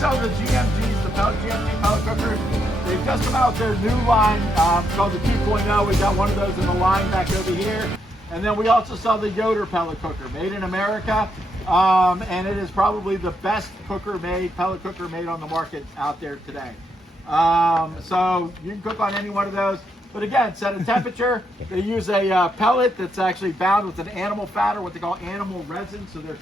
sell the GMGs, the Pellet GMG pellet cookers. They've just come out with their new line called the 2.0. We got one of those in the line back over here. And then we also sell the Yoder pellet cooker, made in America. And it is probably the best pellet cooker made on the market out there today. So you can cook on any one of those. But again, set a temperature. They use a pellet that's actually bound with an animal fat, or what they call animal resin, so they're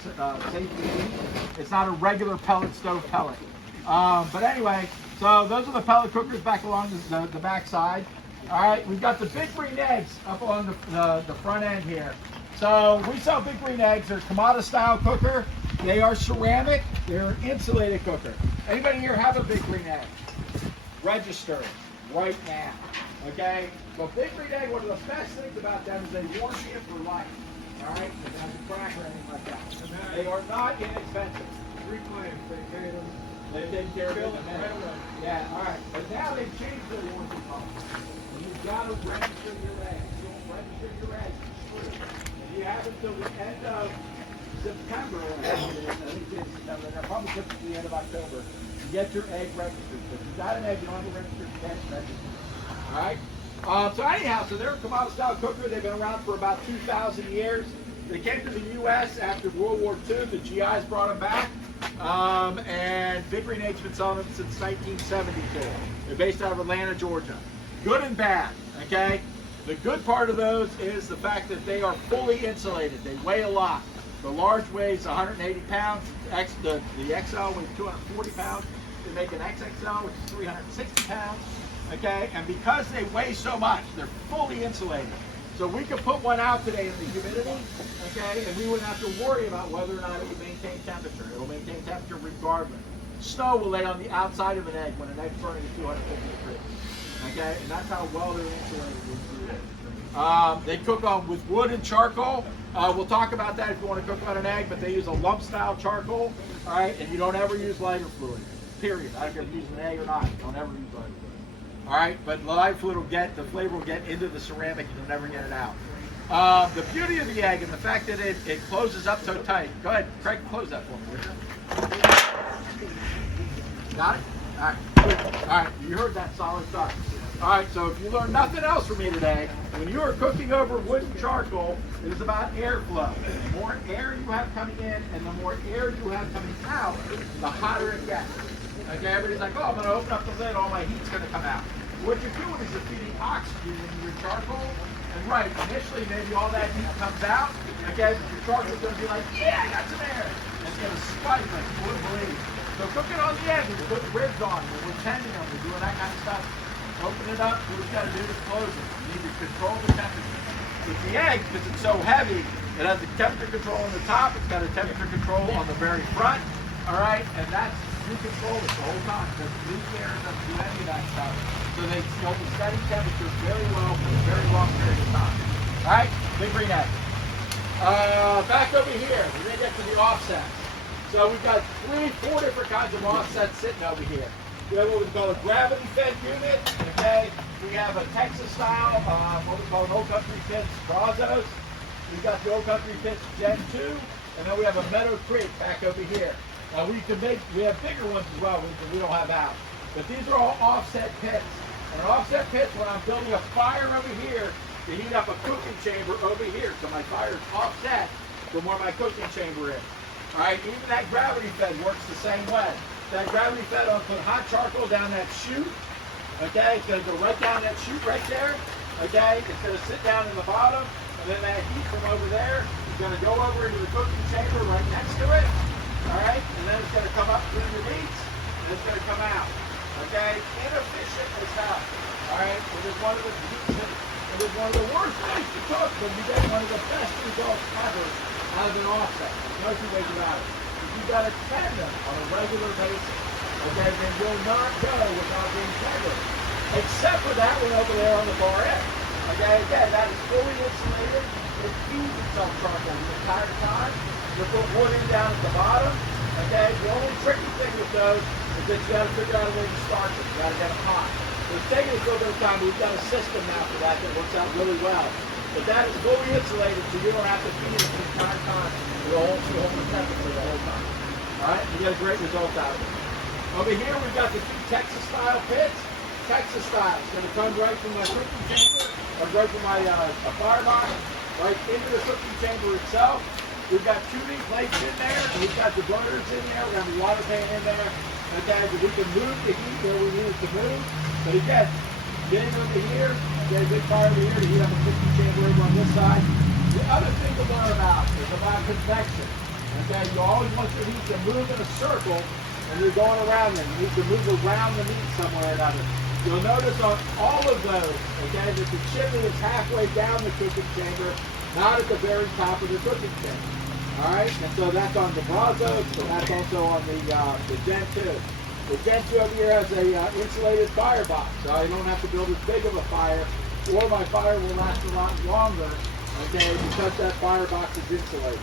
safe to eat. It's not a regular pellet stove pellet. But anyway, so those are the pellet cookers back along the back side. All right, we've got the big green eggs up on the front end here. So we sell big green eggs. They're Kamado-style cooker. They are ceramic. They're an insulated cooker. Anybody here have a big green egg? Register right now. Okay? Well, big green egg, one of the best things about them is they warranty it for life. All right? It doesn't have to crack or anything like that. They are not inexpensive. 3 claims. They paid them. They've taken care of it in a minute. Yeah, all right. But now they've changed their warranty policy. You've got to register your eggs. You don't register your eggs, it's free. And you have until the end of September, I think it's September, and probably to the end of October, to get your egg registered. So if you've got an egg, you don't have to register, you can't register. All right? So anyhow, so they're a Kamado-style cooker. They've been around for about 2,000 years. They came to the U.S. after World War II. The GIs brought them back. And Big Green Egg's been selling them since 1972. They're based out of Atlanta, Georgia. Good and bad, okay? The good part of those is the fact that they are fully insulated. They weigh a lot. The large weighs 180 pounds. The XL weighs 240 pounds. They make an XXL, which is 360 pounds. Okay, and because they weigh so much, they're fully insulated. So we could put one out today in the humidity, okay, and we wouldn't have to worry about whether or not it would maintain temperature. It will maintain temperature regardless. Snow will lay on the outside of an egg when an egg's burning at 250 degrees. Okay, and that's how well they're insulated. They cook on with wood and charcoal. We'll talk about that if you want to cook on an egg, but they use a lump-style charcoal, all right, and you don't ever use lighter fluid, period. I don't care if you're using an egg or not, don't ever use lighter fluid. All right, but lighter fluid the flavor will get into the ceramic and you'll never get it out. The beauty of the egg and the fact that it closes up so tight. Go ahead, Craig, close that for me, would you? Got it? All right, all right, you heard that solid stuff. All right, so if you learn nothing else from me today, when you are cooking over wood and charcoal, it is about airflow. The more air you have coming in and the more air you have coming out, the hotter it gets. Okay, everybody's like, oh, I'm going to open up the lid, all my heat's going to come out. What you're doing is you're feeding oxygen into your charcoal, and right, initially maybe all that heat comes out, okay, but your charcoal's going to be like, yeah, I got some air. And it's going to spike like you wouldn't believe. So cooking on the egg, we're putting ribs on, we're tending them, we're doing that kind of stuff. Open it up, what you got to do is close it. You need to control the temperature. With the egg, because it's so heavy, it has a temperature control on the top, it's got a temperature control on the very front, all right, and that's, you control it the whole time. It doesn't leak air, it doesn't do any of that stuff. So they hold the steady temperature very well for a very long period of time. All right, big green egg. Back over here, we're going to get to the offsets. So we've got 4 different kinds of offsets sitting over here. We have what we call a gravity-fed unit, okay? We have a Texas-style, what we call an Old Country Fits Brazos. We've got the Old Country Fits Gen 2, and then we have a Meadow Creek back over here. Now we have bigger ones as well, which we don't have out. But these are all offset pits. And an offset pit, when I'm building a fire over here, to heat up a cooking chamber over here. So my fire is offset from where my cooking chamber is. All right, even that gravity fed works the same way. That gravity fed, I'll put hot charcoal down that chute. Okay, it's going to go right down that chute right there. Okay, it's going to sit down in the bottom, and then that heat from over there is going to go over into the cooking chamber right next to it. All right, and then it's going to come up through the meats, and it's going to come out. Okay, inefficient as hell. All right, it is one of the worst ways to cook, but you get one of the best results ever out of an offset. There's no two ways about it. If you've got to tend them on a regular basis, okay, then you'll not go without being tended. Except for that one over there on the far end. Okay, again, that is fully insulated. It feeds itself charcoal the entire time. You put wood in down at the bottom. Okay, the only tricky thing with those is that you got to figure out a way to start it. You got to get them hot. It's taking us a little bit of time, but we've got a system now for that works out really well. But that is fully insulated, so you don't have to feed it the entire time. You'll hold the temperature the whole time. All right, you get a great result out of it. Over here we've got the 2 Texas-style pits. Texas style. It's going to come right from my cooking chamber, or right from my firebox, right into the cooking chamber itself. We've got 2 meat plates in there. We've got the burners in there. We've got the water pan in there. Okay, so we can move the heat where we need it to move. But again, getting over here, get a big fire over here to heat up the cooking chamber over on this side. The other thing to learn about is about convection. Okay, you always want your heat to move in a circle and you're going around them. You need to move around the meat somewhere or another. You'll notice on all of those, okay, that the chimney is halfway down the cooking chamber, not at the very top of the cooking chamber. All right, and so that's on the Brazos, so that's also on the Gen 2. The Gen 2 over here has a insulated firebox, so I don't have to build as big of a fire, or my fire will last a lot longer, okay, because that firebox is insulated.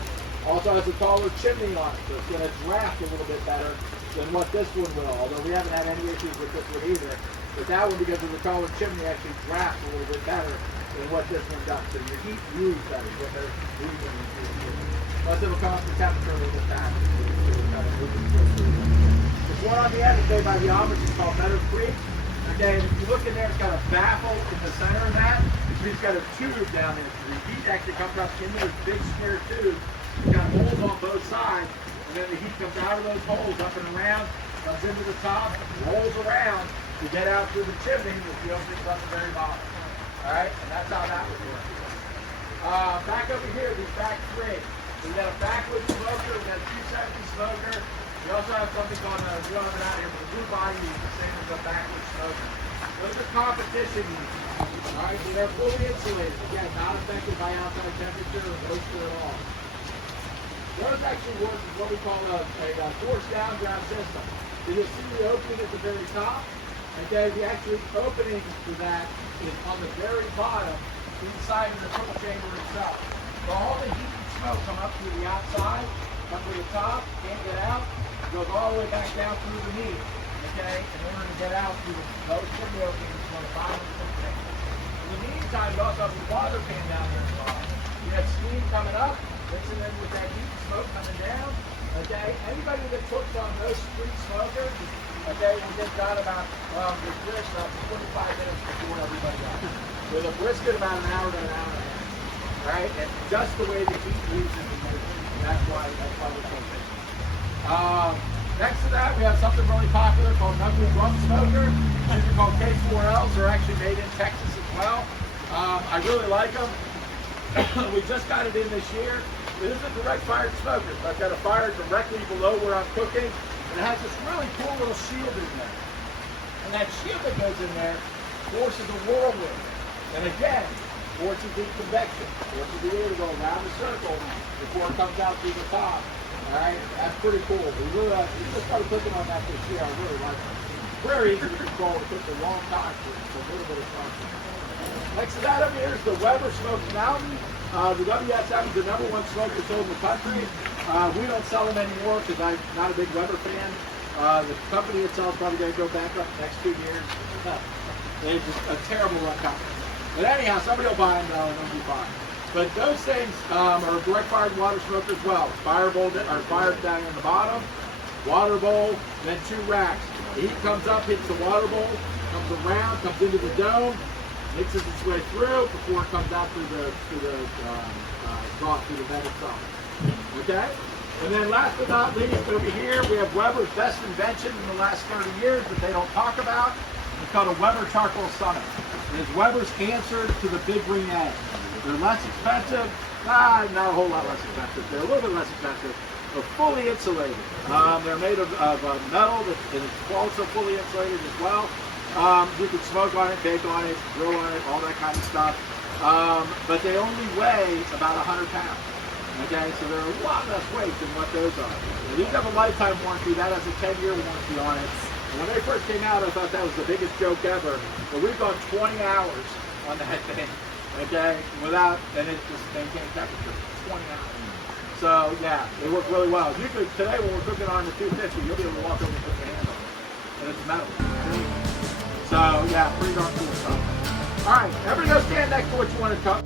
Also has a taller chimney on it, so it's going to draft a little bit better than what this one will, although we haven't had any issues with this one either. But that one, because of the taller chimney, actually drafts a little bit better than what this one does. So your heat moves better, you get better movement in your heat. Plus it'll come up the temperature a little bit faster. This one on the end is made by the Amish, it's called Meadow Creek. Okay, and if you look in there, it's got a baffle in the center of that. It's got a tube down there. So the heat actually comes up into this big square tube. It's got holes on both sides. And then the heat comes out of those holes, up and around, comes into the top, rolls around to get out through the chimney, which the opening's on the very bottom. Alright, and that's how that would work. Back over here, these back 3. So we got a backwood smoker, we got a 270 smoker. We also have something called, we don't have it out here, but the blue body is the same as a backwood smoker. Those are competition units. Alright, so they're fully insulated. Again, not affected by outside temperature or moisture at all. Those actually work as what we call a forced downdraft system. So you'll see the opening at the very top. Okay, the actual opening for that is on the very bottom inside of the cook chamber itself. So all the heat and smoke come up through the outside, come to the top, can't get out, goes all the way back down through the meat. Okay, in order to get out through those chimney openings on the bottom of the cook chamber. In the meantime, you also have the water pan down there as well. You have steam coming up, mixing in with that heat and smoke coming down. Okay, anybody that cooks on those street smokers, okay, will get done about, with this, about 25 minutes before everybody else. With a brisket, about an hour to an hour and a half. Right? And just the way the heat moves in the motion. That's why we're cooking. Next to that, we have something really popular called Knuckle Drum Smoker. These are called K4Ls. They're actually made in Texas as well. I really like them. We just got it in this year. It is a direct fired smoker. So I've got a fire directly below where I'm cooking. And it has this really cool little shield in there. And that shield that goes in there forces a whirlwind. And again, forces the convection. Forces the air to go around the circle before it comes out through the top. Alright, that's pretty cool. We just started cooking on that this year. I really like it. Very easy to control. It took a long time for it. It's a little bit of fun. Next to that over here is the Weber Smoky Mountain. The WSM is the #1 smoker sold in the country. We don't sell them anymore because I'm not a big Weber fan. The company itself is probably going to go bankrupt the next 2 years. They're just a terrible run company. But anyhow, somebody will buy them though, and they'll be fine. But those things are direct fired water smoker as well. Fire bowl or fire down in the bottom, water bowl, then 2 racks. The heat comes up, hits the water bowl, comes around, comes into the dome, mixes its way through before it comes out through the bed itself. Okay? And then last but not least, over here we have Weber's best invention in the last 30 years that they don't talk about. It's called a Weber Charcoal Summit. It is Weber's answer to the big green egg. They're less expensive, not a whole lot less expensive. They're a little bit less expensive. They're fully insulated. They're made of metal that is also fully insulated as well. You can smoke on it, bake on it, grill on it, all that kind of stuff. But they only weigh about 100 pounds. Okay, so they're a lot less weight than what those are. Now, these have a lifetime warranty. That has a 10-year warranty on it. And when they first came out, I thought that was the biggest joke ever. But we've gone 20 hours on that thing, okay, and it just maintains temperature. 20 hours. So, yeah, they work really well. You could, today when we're cooking on the 250, you'll be able to walk over and put your hand on it. And it's metal. So, yeah, pretty darn cool stuff. All right, everybody go stand next to what you want to cook.